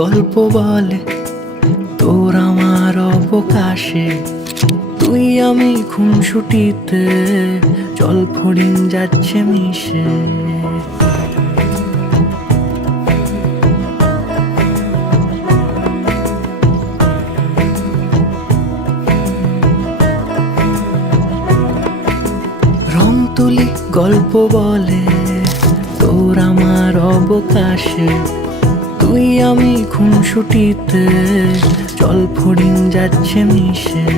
গল্প বলে তোর আমার অবকাশে, তুই আমি খুনসুটিতে জল ফড়িং যাচ্ছে মিশে। রং তুলি গল্প বলে তোর আমার অবকাশে, তুই আমি খুনসুটিতে জল ফড়িং যাচ্ছে মিশে।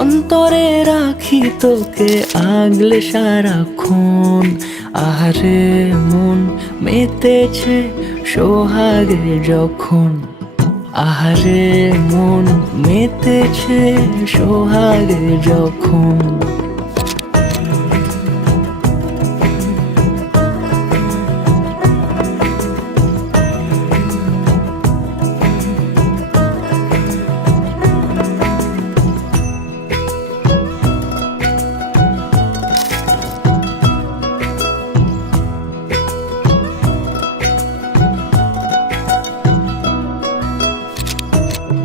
অন্তরে রাখি তোকে আগলে সারাক্ষণ, আহারে মন মেতেছে সোহাগে যখন, আহারে মন মেতেছে সোহাগে যখন।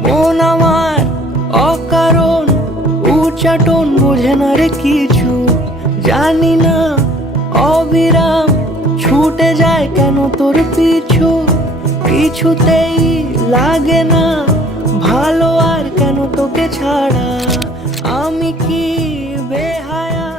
মন আমার অকারণ উচ্চাটন বোঝে না রে কিছু, জানি না অবিরাম ছুটে যায় কেন তোর পিছু। কিছুতেই লাগে না ভালো আর কেন তোকে ছাড়া, আমি কি বেহায়া